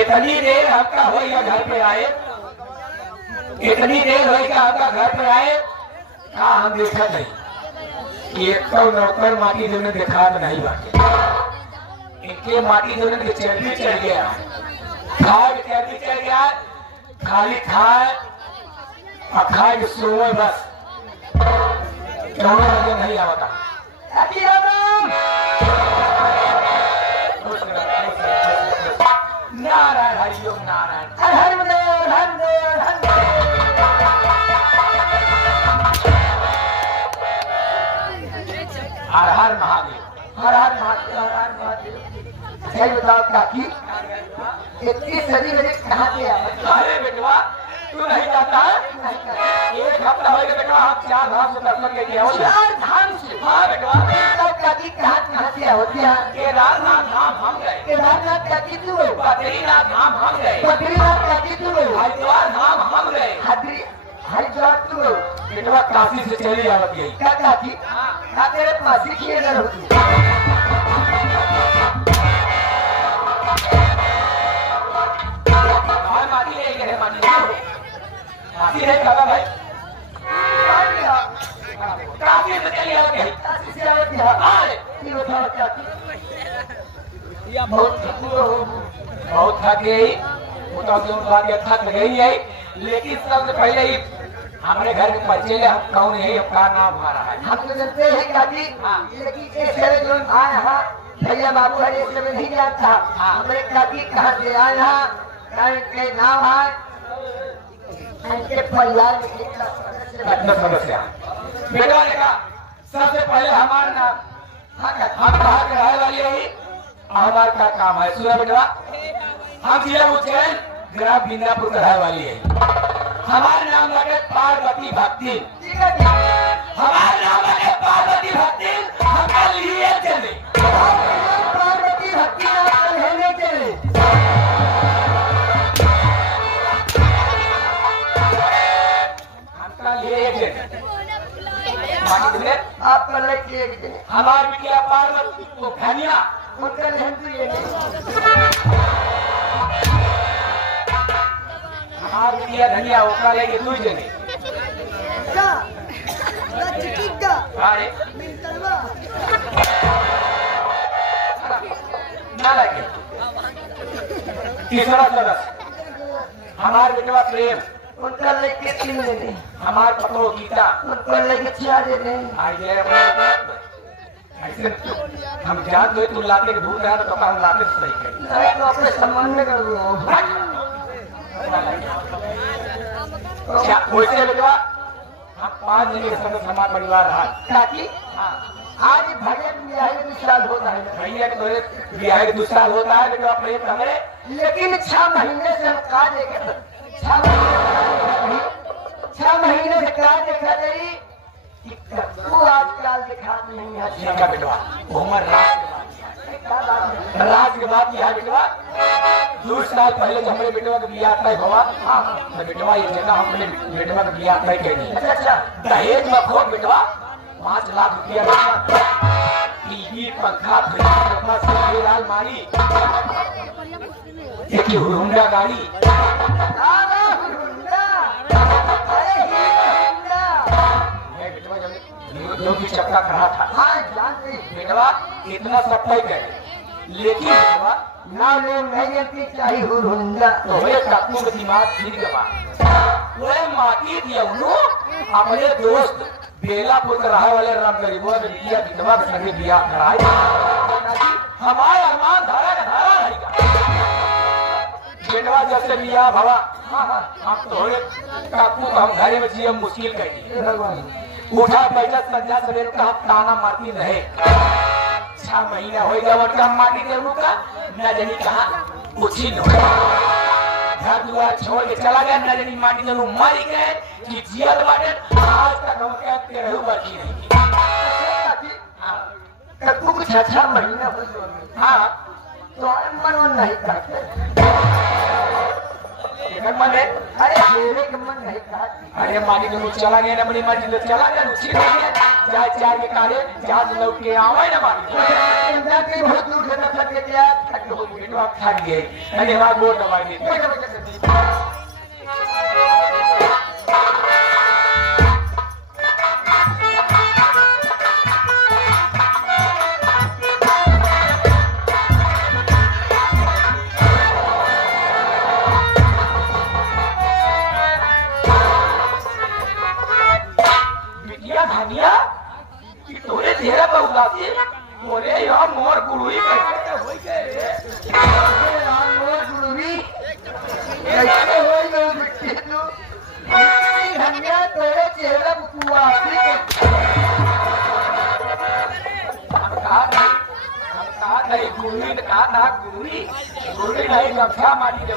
इतनी देर आपका होगा घर पे आए, इतनी देर होगा आपका घर पे आए, कहा हम देखा नहीं एक तो नौकर माटी जोने देखा नहीं बाकी इनके माटी जोने के चर्बी चढ़ गया, खाए चर्बी चढ़ गया, खाली खाए और खाए सोए बस नहीं आवता। नारायण हरिओम नारायण हर हर महादेव हर हर महादेव हर हर महादेव हर हर महादेव। सही बताओ काकी इतनी सदी में कहाँ से आया? अरे बेटवा तू नहीं जाता है? एक हफ्ता हो गया बेटवा, हम 4 धाम से दर्शन के गए। 4 धाम से? हाँ बेटवा। तब काकी कहाँ से होती है? केदारनाथ धाम हम गए। केदारनाथ काकी तू? बद्रीनाथ धाम हम गए। बद्रीनाथ काकी तू? हरिद्वार धाम हम गए। हरिद्वार तू? बेटवा काशी से चली आवत गई। क्या काकी? हाँ तेरे पास ही किए न होती। काशी है काका भाई, काशी से चली आवत गई। काशी से आवत गई। ये बताओ काकी बहुत थक गई, वो तो थक गई है, लेकिन सबसे पहले ही हमारे घर में बच्चे हम कौन है, आपका नाम हमारा है। हम तो जानते हैं काकी, लेकिन एक जो आया है भैया बाबू है ये सब नहीं जानता। हमारे काकी कहाँ से आए हैं, के नाम है, इनके परिवार में कितना सदस्य बेटा ने कहा सबसे पहले हमारा नाम हम कहाँ के रहने वाले हैं, हमारा क्या काम है सुना बेटा। हम जिला उज्जैन ग्राम बिंदापुर का रहने वाली है। हमारा नाम लगे पार्वती भक्ति, हमारा नाम लगे पार्वती भक्ति। हम कल लिए चले पार्वती भक्ति नाम लेने चले। हम कल लिए चले आप कल लिए हमारी बिटिया पार्वती को धनिया उनका हमार बिटिया धनिया ओकरा लेके दुई जने ना लगे तीसरा सदस्य हमार बेटवा प्रेम उनका लेके 3 जने। हमार पतो गीता उनका लेके 4 जने। ऐसे हम जान दो तुम लाते के भूल रहा तो हम लाते सही कर नहीं तो अपने सम्मान में कर दो। क्या वैसे बेटा हम 5 जने के सदस्य हमारा परिवार रहा ताकि आज भैया ब्याह 2 साल होता है, भैया के ब्याह 2 साल होता है बेटा प्रेम हमारे। लेकिन 6 महीने से हम का देखे 6 महीने से का देखा गई वो आजकल दिखा नहीं है का बेटवा उमर राज के बाद यह बेटवा 2 साल पहले जब हमारे बेटवा का बियाह तय हुआ तो बेटवा ये जगह हमने बेटवा का बियाह तय कर दिया। अच्छा दहेज में खूब बेटवा 5 लाख रुपया टीवी पंखा अलमारी एक हुंडा गाड़ी जो भी चक्का कहा था। हाँ जानते बेटवा इतना सब तय करे लेकिन बेटवा ना लोग नहीं चाहिए हुंडा तो वे काकू का दिमाग फिर गवा वो माटी दिया अपने दोस्त बेलापुर का रहा वाले राम गरीबों में दिया विधवा के संगे बियाह कराए। हमारे अरमान धारा का धारा रहेगा बेटवा जब से बियाह भवा हम तो काकू का हम घरे में जिये मुश्किल कर दी। उठा बैठा संध्या सवेर का हम ताना मारती रहे 6 महीना हो गया और हम माटी दे का न जानी कहा उठी न घर दुआर छोड़ के चला गया न जानी माटी दे मारी गए कि जियल बाटे आज तक हम कहते रहे बाकी नहीं। कब कुछ 6 महीना हो हाँ तो मन नहीं करते मन है अरे मेरे के मन नहीं कहा अरे मानी तो चला गया ना बड़ी मर्जी चला गया उसी हो गया चाय चाय के काले जहाज लौट के आवे ना मानी जाके बहुत दूर से थक गया थक हो बेटवा थक गए अरे वहां गोर दवाई दी तेरा बहुलासी बोले यार मोर गुरुई कैसे होई गए यार मोर गुरुई कैसे होई गए बिट्टी तू धनिया तेरे चेहरा बुआसी कहा नहीं गुरुई ने कहा ना गुरुई नहीं कक्षा मारी दे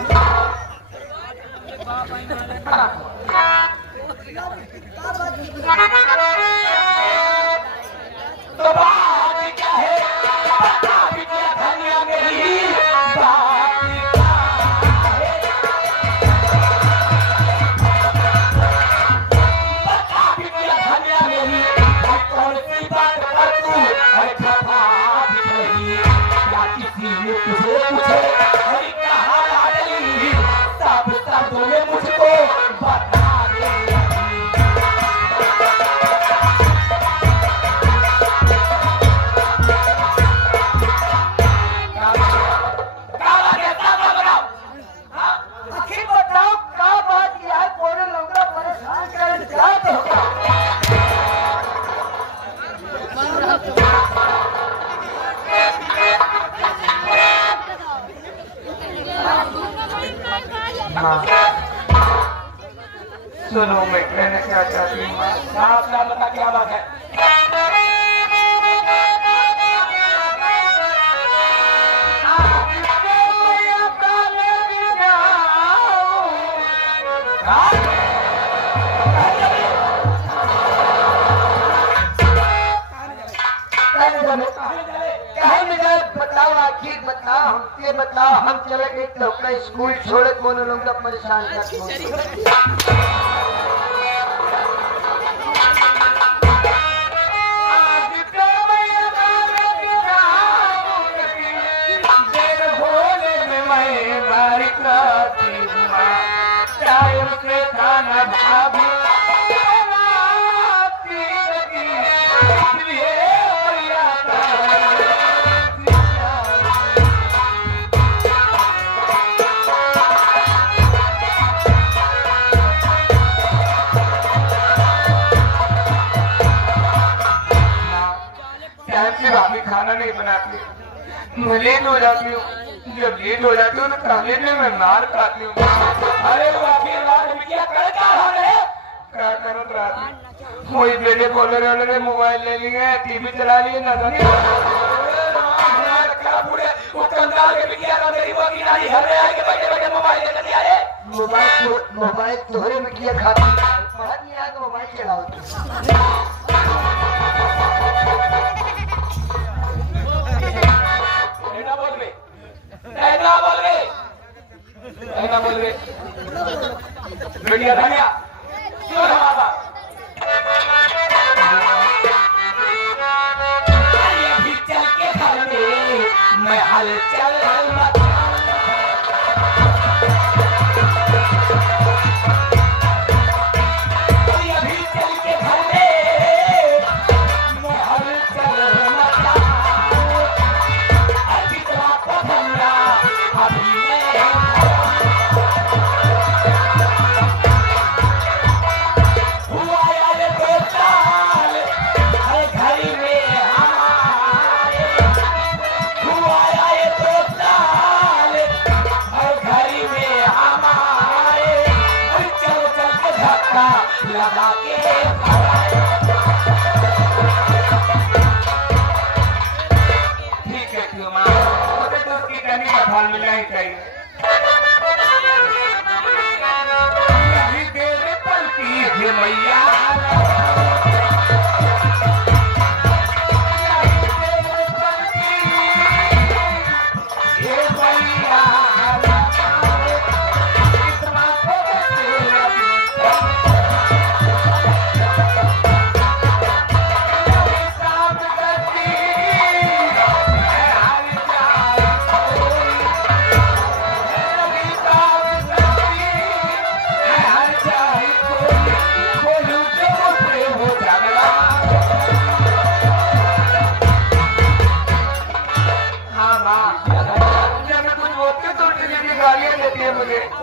तो बात क्या है बता बिटिया धनिया मेरी बात क्या है बता बिटिया धनिया मेरी कौन सी बात पर तू है खफा भी नहीं या किसी ने तुझे पूछे अरे कहाँ आ गई सब तुम्हें मुझको बता दे सुनो मैं कहना क्या चाहती हूँ। आप ना बता क्या बात है। बताओ आखिर बताओ हमसे बताओ हम चले गए तो अपना स्कूल छोड़े कौन लोग परेशान कर भाभी खाना नहीं बनाती, मैं लेट हो जाती हूँ। जब लेट हो जाती हूँ ना खाने में मैं मार खाती हूँ। अरे रात में क्या करो रात में वही बेटे बोले रहे मोबाइल ले लिए टीवी चला लिए ना मोबाइल तोहरे में किया खाती मोबाइल चलाओ। बोल रहे धनिया चल के खाने मैं हल चल लगा के ठीक है क्यों माँ मुझे तो उसकी कमी का फल मिलना ही चाहिए। तेरे पलती है मैया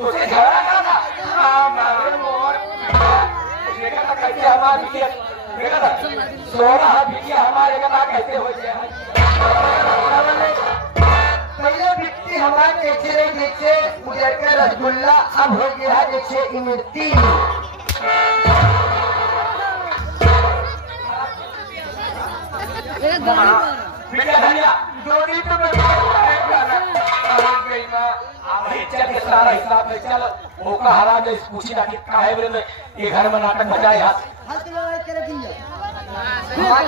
उसे झगड़ा करना सोना बिटिया हमारे का कैसे हो जाए पहले बिट्टी हमारे कैसे नहीं जैसे उजर का रसगुल्ला अब हो गया जैसे इमरती। धनिया डोरी तो चल के सारा हिसाब में चल मौका हरा दे पूछी ना कि काहे बरे में ये घर में नाटक बजाए हाथ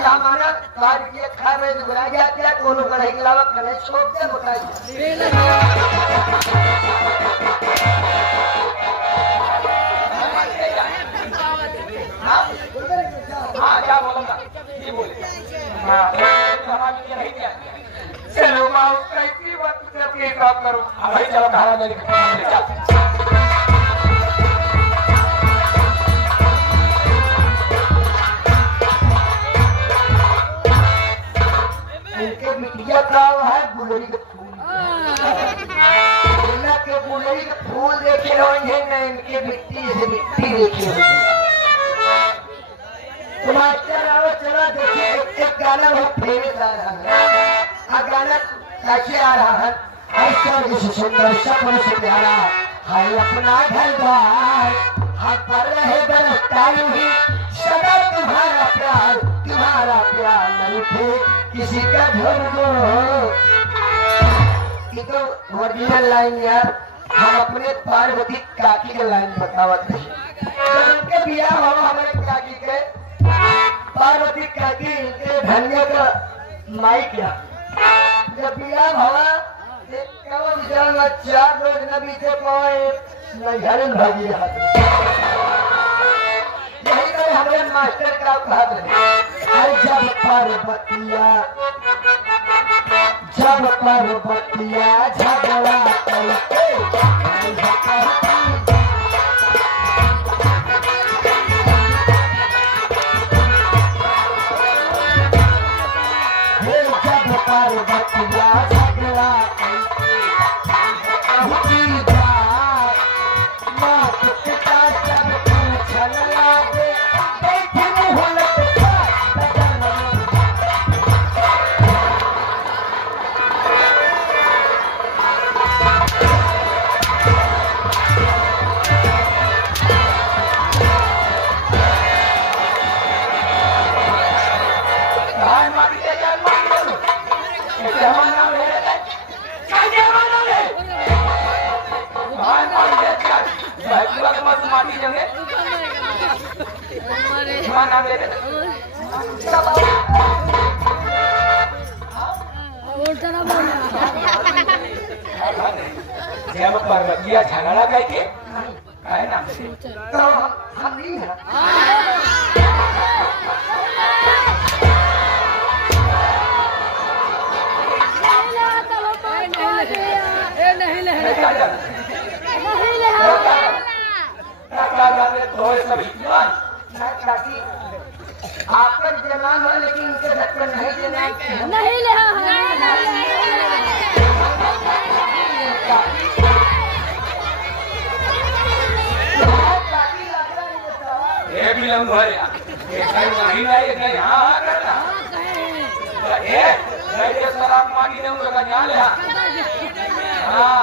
हमारा बाहर के खा में बुला गया क्या कोनो कढ़ाई के अलावा कने छोड़ दे बताइए। हाँ क्या बोलूँगा ये बोले चलो माँ कैसी बात से काम करो भाई चलो खाना मेरी इनके मिट्टिया का है गुलरी के फूल के गुलरी के फूल देखे होंगे न इनके मिट्टी से मिट्टी देखे होंगे। मास्टर आओ चलो देखिए एक गाना बहुत फेमस आ रहा है। गाना कैसे आ रहा है ऐसा सुंदर सब से प्यारा हाय अपना घर द्वार हम पर रहे बरताई हुई सदा तुम्हारा प्यार नहीं थे किसी का ढूंढ दो। ये तो ओरिजिनल लाइन यार, हम अपने पार्वती काकी के लाइन बतावत है। जब उनके बियाह हो हमारे काकी के पार्वती काकी के धन्य का माई क्या जब बियाह हुआ कौन जाना 4 रोज नबी से पाए नजरन भागी यही तो हमारे मास्टर का कहा जब पार्वतिया झगड़ा करके जब पार्वतिया झगड़ा माटी जंगे नाम ले जब पार्वतिया झगड़ा गए के है ना तो हम नहीं है आपका जनान है लेकिन इनके धक्का नहीं देना नहीं ये भी लंग है नहीं नहीं हाँ करना ये मैं शराब मांगी नहीं उनका ध्यान ले हाँ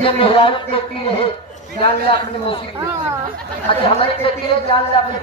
जब मेहरारू कहती है जान ले अपने मौसी अच्छा हमारी कहती है जान ले अपने